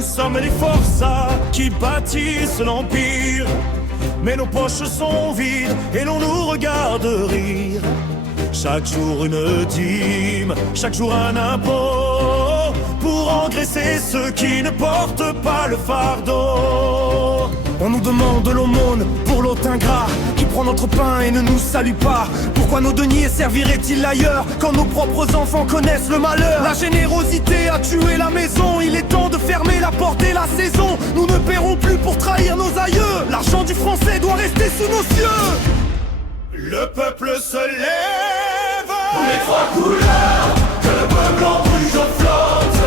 Nous sommes les forçats qui bâtissent l'empire. Mais nos poches sont vides et l'on nous regarde rire. Chaque jour une dîme, chaque jour un impôt, pour engraisser ceux qui ne portent pas le fardeau. On nous demande l'aumône pour l'hôte ingrat qui prend notre pain et ne nous salue pas. Pourquoi nos deniers serviraient-ils ailleurs quand nos propres enfants connaissent le malheur? La générosité a tué la maison, il est temps de fermer la porte et la saison. Nous ne paierons plus pour trahir nos aïeux, l'argent du français doit rester sous nos cieux. Le peuple se lève, les trois couleurs, que le bleu, blanc, rouge flotte.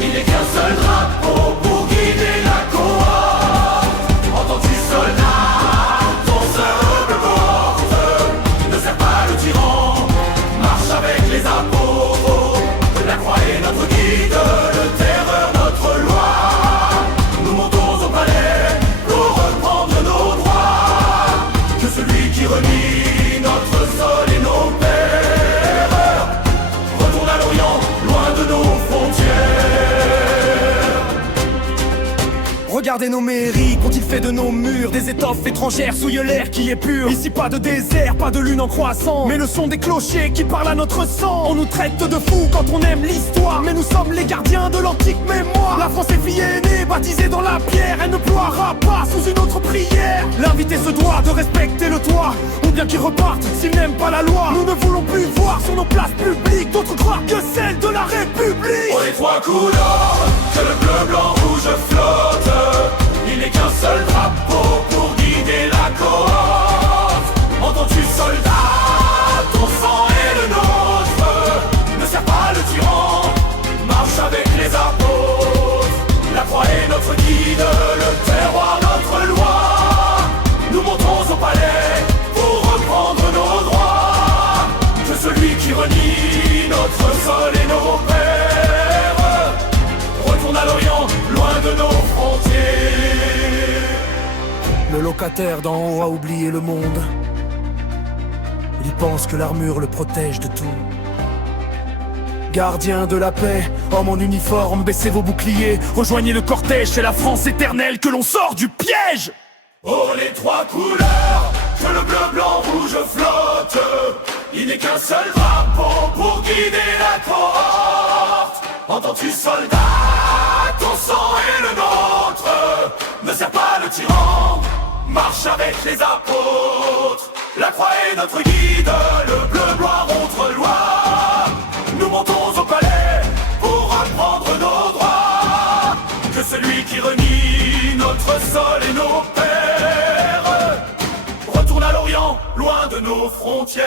Il n'est qu'un seul drapeau pour guider la cohorte. Entends-tu soldat, ton seul porte. Ne sers pas le tyran, marche avec les apôtres. La croix est notre guide, le terreur notre loi. Nous montons au palais pour reprendre nos droits. Que celui qui renie notre sol et nos pères retourne à l'Orient, loin de nos frontières. regardez nos mairies, qu'ont-ils fait de nos murs? Des étoffes étrangères souillent l'air qui est pur. Ici pas de désert, pas de lune en croissant, mais le son des clochers qui parlent à notre sang. On nous traite de fous quand on aime l'histoire, mais nous sommes les gardiens de l'antique mémoire. La France est fille aînée, baptisée dans la pierre. Elle ne ploiera pas sous une autre prière. L'invité se doit de respecter le toit, ou bien qu'il reparte s'il n'aime pas la loi. Nous ne voulons plus voir sur nos places publiques d'autres gloires que celle de la République. Pour les trois couleurs, que le bleu, blanc, rouge flotte. Il n'est qu'un seul drapeau pour guider la cohorte. Entends-tu soldat, ton sang est le nôtre. Ne sers pas le tyran, marche avec les apôtres. La croix est notre guide, le terroir notre loi. Nous montons au palais pour reprendre nos droits. Que celui qui renie notre sol et nos pères retourne à l'Orient, loin de nos frontières. Le locataire d'en haut a oublié le monde. Il pense que l'armure le protège de tout. Gardien de la paix, homme en uniforme, baissez vos boucliers. Rejoignez le cortège, c'est la France éternelle que l'on sort du piège. Oh les trois couleurs, que le bleu, blanc, rouge flotte. Il n'est qu'un seul drapeau pour guider la cohorte. Entends-tu soldat, ton sang est le nôtre. Ne sers pas le tyran, marche avec les apôtres. La croix est notre guide, le bleu, blanc, rouge loi. Nous montons au palais pour reprendre nos droits. Que celui qui renie notre sol et nos pères retourne à l'Orient, loin de nos frontières.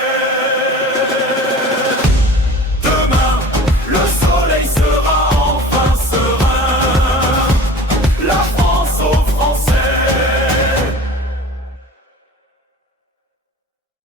Demain, le soleil sera